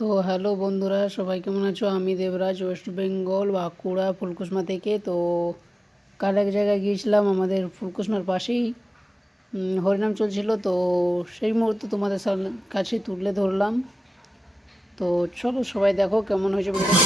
তো হ্যালো বন্ধুরা, সবাই কেমন আছো? আমি দেবরাজ, ওয়েস্ট বেঙ্গল, বাঁকুড়া ফুলকুসমা থেকে। তো কাল এক জায়গায় গিয়েছিলাম, আমাদের ফুলকুসমার পাশেই হরিনাম চলছিল। তো সেই মুহূর্তে তোমাদের কাছে তুলে ধরলাম। তো চলো সবাই দেখো কেমন হয়েছে ভিডিওটা।